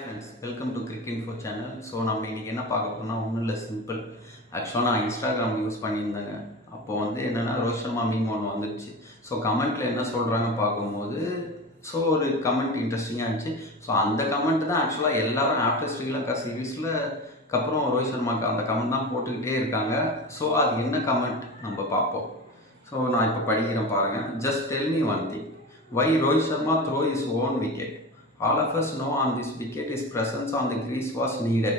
Hi friends, welcome to crick info channel. So நம்ம இன்றைக்கி என்ன பார்க்க போனால் ஒன்றும் இல்லை, சிம்பிள். ஆக்சுவலாக நான் இன்ஸ்டாகிராம் யூஸ் பண்ணியிருந்தேங்க. அப்போது வந்து என்னென்னா ரோஹித் சர்மா மீம் ஒன்று வந்துடுச்சு. ஸோ கமெண்ட்டில் என்ன சொல்கிறாங்க பார்க்கும்போது, ஸோ ஒரு கமெண்ட் இன்ட்ரெஸ்டிங்காக இருந்துச்சு. ஸோ அந்த கமெண்ட் தான் ஆக்சுவலாக எல்லாரும் ஆஃப்டர் ஸ்ரீலங்கா சீரீஸில் அப்புறம் ரோஹித் சர்மாவுக்கு அந்த கமெண்ட் தான் போட்டுக்கிட்டே இருக்காங்க. ஸோ அது என்ன கமெண்ட் நம்ம பார்ப்போம். ஸோ நான் இப்போ படிக்கிறேன் பாருங்கள். Just tell me one thing, why Rohit Sharma throw is own wicket? All of us know on this wicket his presence on the crease was needed.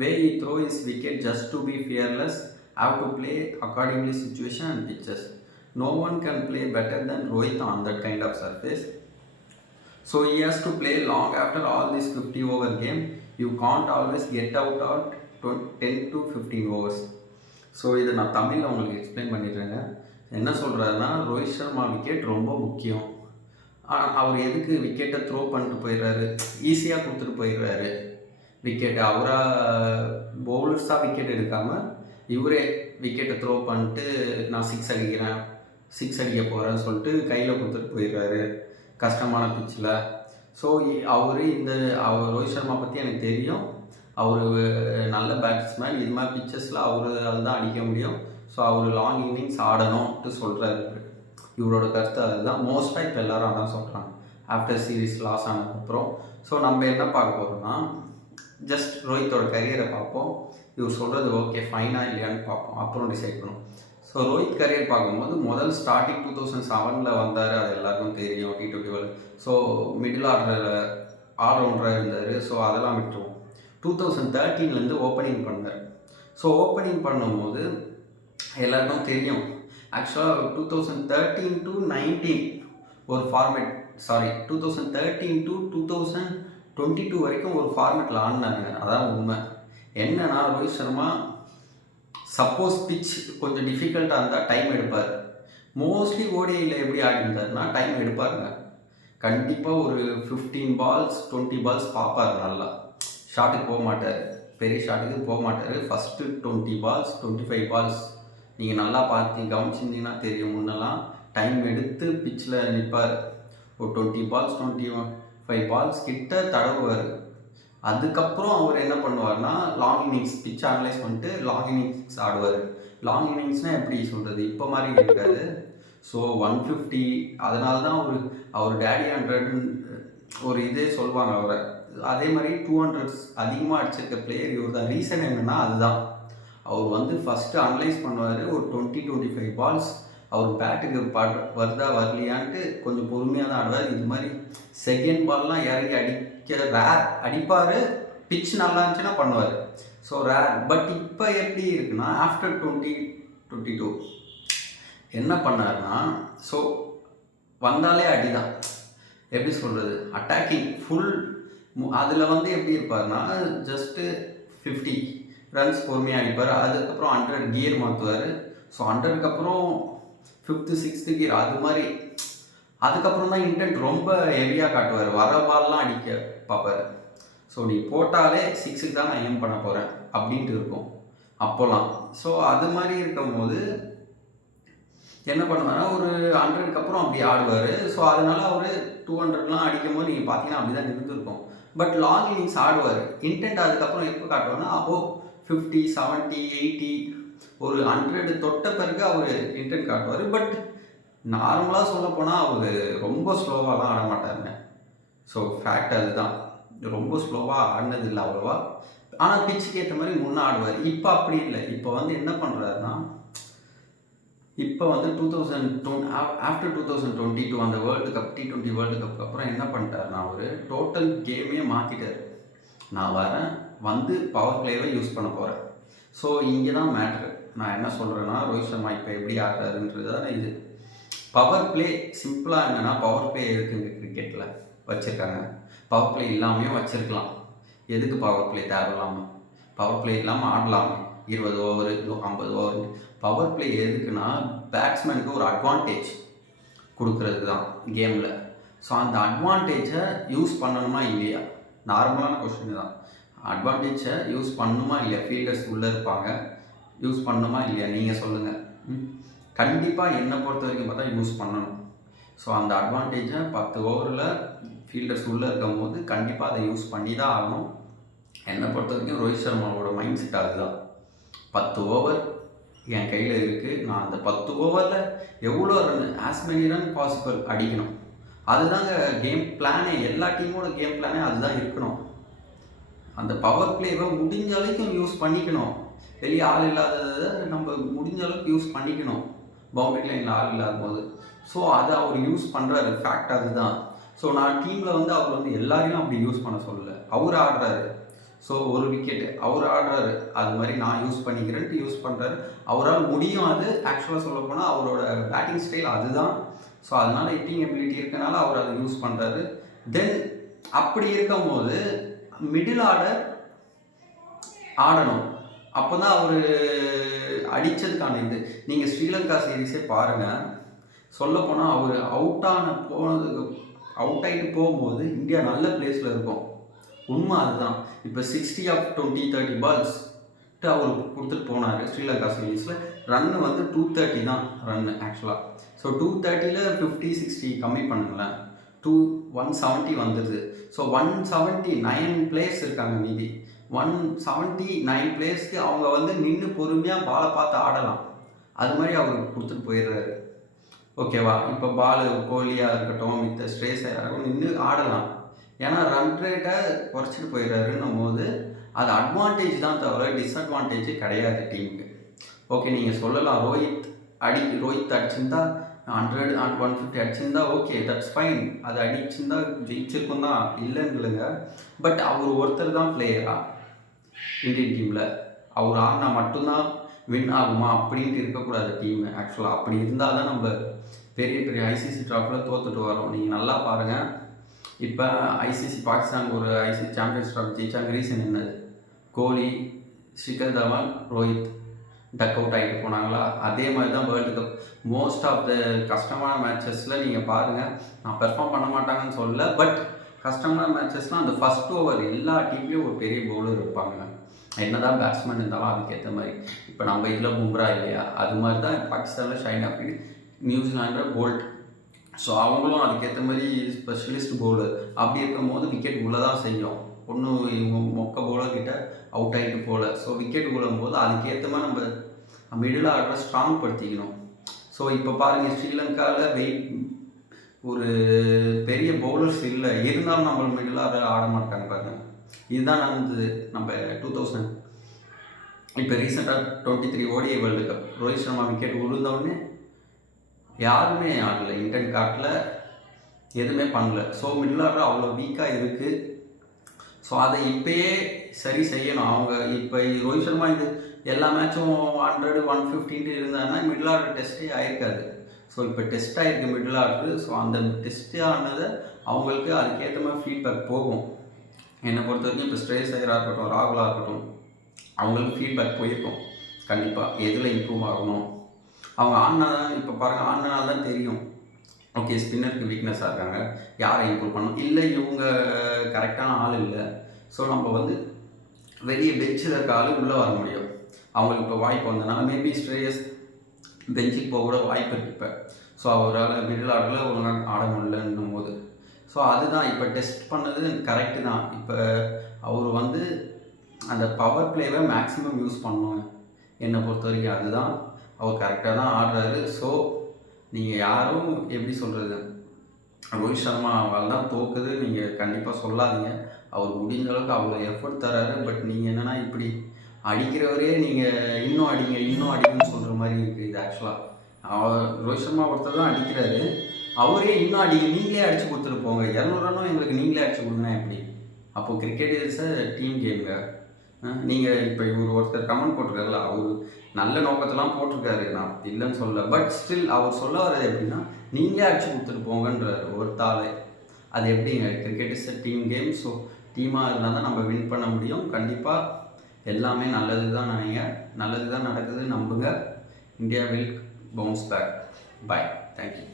Way he throw his wicket just to be fearless, have to play accordingly situation and pitches. No one can play better than Rohit on that kind of surface. So he has to play long after all this 50 over game. You can't always get out 10 to 15 overs. So இதை நான் தமிழில் உங்களுக்கு explain பண்ணிடுறேங்க. என்ன சொல்கிறாருன்னா, Rohit Sharma wicket ரொம்ப முக்கியம். அவர் எதுக்கு விக்கெட்டை த்ரோ பண்ணிட்டு போயிடுறாரு, ஈஸியாக கொடுத்துட்டு போயிடுறாரு விக்கெட்டு. அவராக பவுலர்ஸாக விக்கெட் எடுக்காமல் இவரே விக்கெட்டை த்ரோ பண்ணிட்டு நான் சிக்ஸ் அடிக்க போகிறேன்னு சொல்லிட்டு கையில் கொடுத்துட்டு போயிடுறாரு கஷ்டமான பிச்சில். ஸோ அவர் ரோஹித் சர்மா பற்றி எனக்கு தெரியும். அவர் நல்ல பேட்ஸ்மேன். இது மாதிரி பிச்சஸில் அவரால் தான் அடிக்க முடியும். ஸோ அவர் லாங் இன்னிங்ஸ் ஆடணும்ட்டு சொல்கிறாரு. இவரோட கருத்து அதுதான். மோஸ்ட்டாக இப்போ எல்லோரும் அதான் சொல்கிறாங்க ஆஃப்டர் சீரீஸ் லாஸ் ஆனதுக்கப்புறம். ஸோ நம்ம என்ன பார்க்க போகிறோம்னா, ஜஸ்ட் ரோஹித்தோட கரியரை பார்ப்போம். இவர் சொல்கிறது ஓகே ஃபைனாக இல்லையான்னு பார்ப்போம், அப்புறம் டிசைட் பண்ணுவோம். ஸோ ரோஹித் கரியர் பார்க்கும்போது முதல் ஸ்டார்டிங் 2007 வந்தார். அது எல்லாருக்கும் தெரியும். T20 world. ஸோ மிடில் ஆல்ரவுண்டராக இருந்தார். ஸோ அதெல்லாம் விட்டுருவோம். 2013 ஓப்பனிங் பண்ணார். ஸோ ஓப்பனிங் பண்ணும்போது எல்லாருக்கும் தெரியும். ஆக்சுவலாக 2013 to 19 ஒரு ஃபார்மேட், 2013 to 2022 வரைக்கும் ஒரு ஃபார்மேட்டில் ஆடினாங்க. அதான் உண்மை. என்னன்னா, ரோஹித் சர்மா சப்போஸ் பிச் கொஞ்சம் டிஃபிகல்ட்டாக இருந்தால் டைம் எடுப்பார். மோஸ்ட்லி ஓடிஐயில் எப்படி ஆடிருந்தாருன்னா டைம் எடுப்பாருங்க. கண்டிப்பாக ஒரு 15 பால்ஸ் 20 பால்ஸ் பார்ப்பார். நல்லா ஷாட்டுக்கு போக மாட்டார், பெரிய ஷாட்டுக்கு போக மாட்டார். ஃபஸ்ட்டு 20 பால்ஸ் 25 பால்ஸ் நீங்கள் நல்லா கவனிச்சிருந்தீங்கன்னா தெரியும். முன்னெல்லாம் டைம் எடுத்து பிச்சில் நிற்பார். ஒரு 20 பால்ஸ் 25 பால்ஸ் கிட்ட தடவுவார். அதுக்கப்புறம் அவர் என்ன பண்ணுவார்னா, லாங் இன்னிங்ஸ் பிச் அனலைஸ் பண்ணிட்டு லாங் இன்னிங்ஸ் ஆடுவார். லாங் இன்னிங்ஸ்னால் எப்படி சொல்கிறது, இப்போ மாதிரி இருக்காது. ஸோ 150, அதனால தான் அவர் டேடி 100 ஒரு இதே சொல்லுவாங்க அவரை. அதே மாதிரி 200 அதிகமாக அடிச்சிருக்க பிளேயர் இவர் தான். ரீசன் என்னென்னா அதுதான். அவர் வந்து ஃபஸ்ட்டு அனலைஸ் பண்ணுவார். ஒரு 20-25 பால்ஸ் அவர் பேட்டுக்கு வருதா வரலையான்ட்டு கொஞ்சம் பொறுமையாக தான் ஆடுவார். இது மாதிரி செகண்ட் பால்லாம் இறங்கி அடிப்பார். பிச் நல்லா இருந்துச்சுன்னா பண்ணுவார். So rare. பட் இப்போ எப்படி இருக்குன்னா, ஆஃப்டர் 2022 என்ன பண்ணார்னா, ஸோ வந்தாலே அடிதான். எப்படி சொல்கிறது, அட்டாக்கிங் ஃபுல். அதில் வந்து எப்படி இருப்பார்னா, ஜஸ்ட்டு 50 ரன்ஸ் பொறுமையாக அடிப்பார். அதுக்கப்புறம் 100 கியர் மாற்றுவார். ஸோ 100க்கு அப்புறம் 5th 6th கியர் அது மாதிரி. அதுக்கப்புறம் தான் இன்டென்ட் ரொம்ப ஹெவியாக காட்டுவார். வர பால்லாம் அடிக்க பார்ப்பார். ஸோ நீ போட்டாலே 6க்கு தான் நான் ஏம் பண்ண போகிறேன் அப்படின்ட்டு இருக்கும் அப்போல்லாம். ஸோ அது மாதிரி இருக்கும்போது என்ன பண்ணுவார்னா, ஒரு 100க்கு அப்புறம் அப்படி ஆடுவார். ஸோ அதனால் அவர் 200லாம் அடிக்கும் போது நீங்கள் பார்த்தீங்கன்னா அப்படி தான் இருந்திருக்கும். பட் லாங் இன்னிங்ஸ் ஆடுவார். இன்டென்ட் அதுக்கப்புறம் எப்போ காட்டுவார்னா, 50, 70, 80 ஒரு 100 தொட்ட பிறகு அவர் இன்டென்ட் காட்டுவார். பட் நார்மலாக சொல்லப்போனால் அவர் ரொம்ப ஸ்லோவாலாம் ஆட மாட்டாருங்க. ஸோ ஃபேக்ட் அதுதான். ரொம்ப ஸ்லோவாக ஆடினதில்லை அவ்வளோவா. ஆனால் பிச்சுக்கு ஏற்ற மாதிரி முன்னே ஆடுவார். இப்போ அப்படி இல்லை. இப்போ வந்து என்ன பண்ணுறாருன்னா, இப்போ வந்து ஆஃப்டர் 2022 அந்த வேர்ல்டு கப், T20 வேர்ல்டு கப்புக்கு அப்புறம் என்ன பண்ணிட்டாருன்னா, அவர் டோட்டல் கேமே மாற்றிட்டார். நான் வந்து பவர் பிளேவை யூஸ் பண்ண போகிறேன். ஸோ இங்கே தான் மேட்ரு. நான் என்ன சொல்கிறேன்னா, ரோஹித் சர்மா இப்போ எப்படி ஆடுறாருன்றது தான் இது. பவர் பிளே சிம்பிளாக என்னென்னா, பவர் பிளே இருக்குங்க கிரிக்கெட்டில் வச்சுருக்காங்க. பவர் பிளே இல்லாமையும் வச்சுருக்கலாம். எதுக்கு பவர் பிளே தேவையில்லாமல்? பவர் பிளே இல்லாமல் ஆடலாமே. 20 ஓவர் 50 ஓவர். பவர் பிளே எதுக்குன்னா, பேட்ஸ்மேனுக்கு ஒரு அட்வான்டேஜ் கொடுக்கறது தான் கேமில். ஸோ அந்த அட்வான்டேஜை யூஸ் பண்ணணுமா இல்லையா? நார்மலான கொஸ்டின் தான். அட்வான்டேஜை யூஸ் பண்ணணுமா இல்லையா? ஃபீல்டர்ஸ் உள்ளே இருப்பாங்க, யூஸ் பண்ணணுமா இல்லையா? நீங்கள் சொல்லுங்கள். கண்டிப்பாக என்னை பொறுத்த வரைக்கும் பார்த்தா யூஸ் பண்ணணும். ஸோ அந்த அட்வான்டேஜை 10 ஓவரில் ஃபீல்டர்ஸ் உள்ளே இருக்கும்போது கண்டிப்பாக அதை யூஸ் பண்ணி தான் ஆகணும். என்னை பொறுத்த வரைக்கும் ரோஹித் சர்மாவோட மைண்ட் செட் அதுதான். 10 ஓவர் என் கையில் இருக்குது, நான் அந்த 10 ஓவரில் எவ்வளோ run, as many run possible அடிக்கணும். அதுதாங்க கேம் பிளானே, எல்லா டீமோட கேம் பிளானே அதுதான் இருக்கணும். அந்த பவர் பிளேவை முடிஞ்ச அளவுக்கு யூஸ் பண்ணிக்கணும். வெளியே ஆள் இல்லாததை நம்ம முடிஞ்ச அளவுக்கு யூஸ் பண்ணிக்கணும், பவுண்டரி லைனில் ஆள் இல்லாத போது. ஸோ அதை அவர் யூஸ் பண்ணுறாரு, ஃபேக்ட் அதுதான். ஸோ நான் டீமில் வந்து அவர் வந்து எல்லாரையும் அப்படி யூஸ் பண்ண சொல்லலை, அவர் ஆடுறாரு. ஸோ ஒரு விக்கெட்டு அவர் ஆடுறாரு, அது மாதிரி நான் யூஸ் பண்ணிக்கிறேன்ட்டு யூஸ் பண்ணுறாரு. அவரால் முடியும். அது ஆக்சுவலாக சொல்ல போனால் அவரோட பேட்டிங் ஸ்டைல் அதுதான். ஸோ அதனால் ஹிட்டிங் எபிலிட்டி இருக்கனால அவர் அதை யூஸ் பண்ணுறாரு. தென் அப்படி இருக்கும்போது மிடில் ஆர்டர் ஆடணும். அப்போ தான் அவர் அடித்ததுக்கான இது. நீங்கள் ஸ்ரீலங்கா சீரீஸே பாருங்கள், சொல்லப்போனால் அவர் அவுட் ஆகிட்டு போகும்போது இந்தியா நல்ல பிளேஸில் இருக்கும். உண்மை அதுதான். இப்போ 60 of 20 30 balls அவர் கொடுத்துட்டு போனார் ஸ்ரீலங்கா சீரீஸில். ரன்னு வந்து 230 தான் ரன்னு ஆக்சுவலாக. ஸோ 230ல் 50 60 கம்மி பண்ணுங்களேன், 170 வந்துடுது. ஸோ 179 பிளேயர்ஸ் இருக்காங்க மீதி. 179 பிளேயர்ஸ்க்கு அவங்க வந்து நின்று பொறுமையாக பாலை பார்த்து ஆடலாம். அது மாதிரி அவர் கொடுத்துட்டு போயிடுறாரு. ஓகேவா? இப்போ பால் கோலியாக இருக்கட்டும், மித்த ஸ்ட்ரேஸாக இருக்கட்டும், நின்று ஆடலாம். ஏன்னா ரன் ரேட்டை குறைச்சிட்டு போயிடுறாருன்னும் போது அது அட்வான்டேஜ் தான் தவிர டிஸ்அட்வான்டேஜ் கிடையாது டீமுக்கு. ஓகே, நீங்கள் சொல்லலாம் ரோஹித் அடிச்சிருந்தா 100 and 150 அடிச்சிருந்தா ஓகே, தட்ஸ் ஃபைன். அது அடிச்சிருந்தா ஜெயிச்சிருக்கும் தான், இல்லைன்னு. பட் அவர் ஒருத்தர் தான் பிளேயரா இந்தியன் டீமில், அவர் ஆடினா மட்டும்தான் வின் ஆகுமா அப்படின்ட்டு இருக்கக்கூடாது டீமு. ஆக்சுவலாக அப்படி இருந்தால் தான் நம்ம பெரிய பெரிய ஐசிசி ட்ராஃபில் தோற்றுட்டு வரோம். நீங்கள் நல்லா பாருங்கள், இப்போ ஐசிசி பாகிஸ்தான் ஒரு ஐசிசி சாம்பியன்ஸ் ட்ராஃபி ஜெயிச்சாங்க. ரீசன் என்னது? கோலி, ஷிகர் தவான், ரோஹித் டக் அவுட் ஆகிட்டு போனாங்களா? அதே மாதிரி தான் world cup most of the கஷ்டமான மேட்சஸில் நீங்கள் பாருங்கள். நான் பெர்ஃபார்ம் பண்ண மாட்டாங்கன்னு சொல்லல, பட் கஷ்டமான மேட்சஸ்லாம் அந்த ஃபஸ்ட் ஓவர் எல்லா டீம்லேயும் ஒரு பெரிய பவுலர் இருப்பாங்க. என்ன தான் பேட்ஸ்மேன் இருந்தாலும் அதுக்கேற்ற மாதிரி. இப்போ நம்ம இதில் பும்ரா இல்லையா, அது மாதிரி தான் பாகிஸ்தானில் ஷைன் ஆஃப்ரிடி, நியூசிலாண்டில் போல்ட். ஸோ அவங்களும் அதுக்கேற்ற மாதிரி ஸ்பெஷலிஸ்ட் பவுலர். அப்படி இருக்கும் போது விக்கெட் உள்ள தான் செய்யும். ஒன்றும் இவங்க மொக்க பவுலர்கிட்ட அவுட் ஆகிட்டு போகல. ஸோ விக்கெட் விழும்போது அதுக்கேற்ற மாதிரி நம்ம மிடில் ஆர்டரை ஸ்ட்ராங் படுத்திக்கணும். ஸோ இப்போ பாருங்கள், ஸ்ரீலங்காவில் ஒரு பெரிய பவுலர்ஸ் இல்லை, இருந்தாலும் நம்ம மிடில் ஆர்டர் ஆட மாட்டாங்க பாருங்கள். இதுதான் நடந்தது நம்ம 2000 இப்போ ரீசெண்டாக 23 ODI world cup. Rohit Sharma wicket விழுந்தவுடனே யாருமே ஆடலை, இன்டென்ட் காட்டில் எதுவுமே பண்ணல. ஸோ மிடில் ஆர்டர் அவ்வளோ வீக்காக இருக்குது. ஸோ அதை இப்போயே சரி செய்யணும் அவங்க. இப்போ ரோஹித் சர்மா இது எல்லா மேட்சும் 100 150 இருந்தாங்கன்னா மிடில் ஆர்டர் டெஸ்ட்டே ஆகிருக்காது. ஸோ இப்போ டெஸ்ட் ஆகிருக்கு மிடில் ஆர்டர். ஸோ அந்த டெஸ்ட்டு ஆனதை அவங்களுக்கு அதுக்கேற்ற மாதிரி ஃபீட்பேக் போகும். என்னை பொறுத்த வரைக்கும் இப்போ ஸ்ரேயஸ் ஐயராக இருக்கட்டும், ராகுலாக இருக்கட்டும், அவங்களுக்கு ஃபீட்பேக் போயிருக்கும் கண்டிப்பாக, எதில் இம்ப்ரூவ் ஆகணும். அவங்க ஆடினா தான், இப்போ பாருங்கள், ஆடினால தான் தெரியும் ஓகே ஸ்பின்னருக்கு வீக்னஸாக இருக்காங்க, யாரை இம்ப்ரூவ் பண்ணணும். இல்லை இவங்க கரெக்டான ஆள் இல்லை. ஸோ நம்ம வந்து வெளியே பெஞ்சில் இருக்க ஆள் உள்ளே வர முடியும். அவங்களுக்கு இப்போ வாய்ப்பு வந்ததுனால மேபி ஸ்ரேயஸ் பெஞ்சுக்கு போக கூட வாய்ப்பு இருக்குது இப்போ. ஸோ அவரால் மிடில் ஆர்டரில் ஒழுங்காக ஆட முடியலன்னும் போது, ஸோ அதுதான் இப்போ டெஸ்ட் பண்ணது கரெக்டு தான். இப்போ அவர் வந்து அந்த பவர் பிளேவை மேக்ஸிமம் யூஸ் பண்ணணும் என்னை பொறுத்த வரைக்கும். அதுதான் அவர் கரெக்டாக தான் ஆடுறாரு. ஸோ நீங்கள் யாரும் எப்படி சொல்கிறது, ரோஹித் சர்மாவால் தான் தோக்குது நீங்கள் கண்டிப்பாக சொல்லாதீங்க. அவர் முடிஞ்ச அளவுக்கு அவ்வளோ எஃபர்ட் தராரு. பட் நீங்கள் என்னென்னா இப்படி அடிக்கிறவரே நீங்கள் இன்னும் அடிங்கன்னு சொல்கிற மாதிரி இருக்குது இது. ஆக்சுவலாக ரோஹித் சர்மா ஒருத்தர் தான் அடிக்கிறாரு, அவரே இன்னும் நீங்களே அடித்து கொடுத்துட்டு போங்க. 200 ரன்னும் எங்களுக்கு நீங்களே அடித்து கொடுங்கன்னா எப்படி? அப்போது கிரிக்கெட் இஸ் அ டீம் கேமுங்க. நீங்கள் இப்போ இவர் ஒருத்தர் கமெண்ட் போட்டிருக்காருல்ல, அவர் நல்ல நோக்கத்தெல்லாம் போட்டிருக்காரு, நான் இல்லைன்னு சொல்லலை. பட் ஸ்டில் அவர் சொல்ல வர்றது எப்படின்னா நீங்களே அடித்து கொடுத்துட்டு போங்கன்றார் ஒரு தாளே. அது எப்படிங்க? Cricket is a team game. So டீமாக இருந்தால் தான் நம்ம வின் பண்ண முடியும். கண்டிப்பாக எல்லாமே நல்லது தான் நல்லது தான் நடக்குது, நம்புங்க. India will bounce back. Bye, thank you.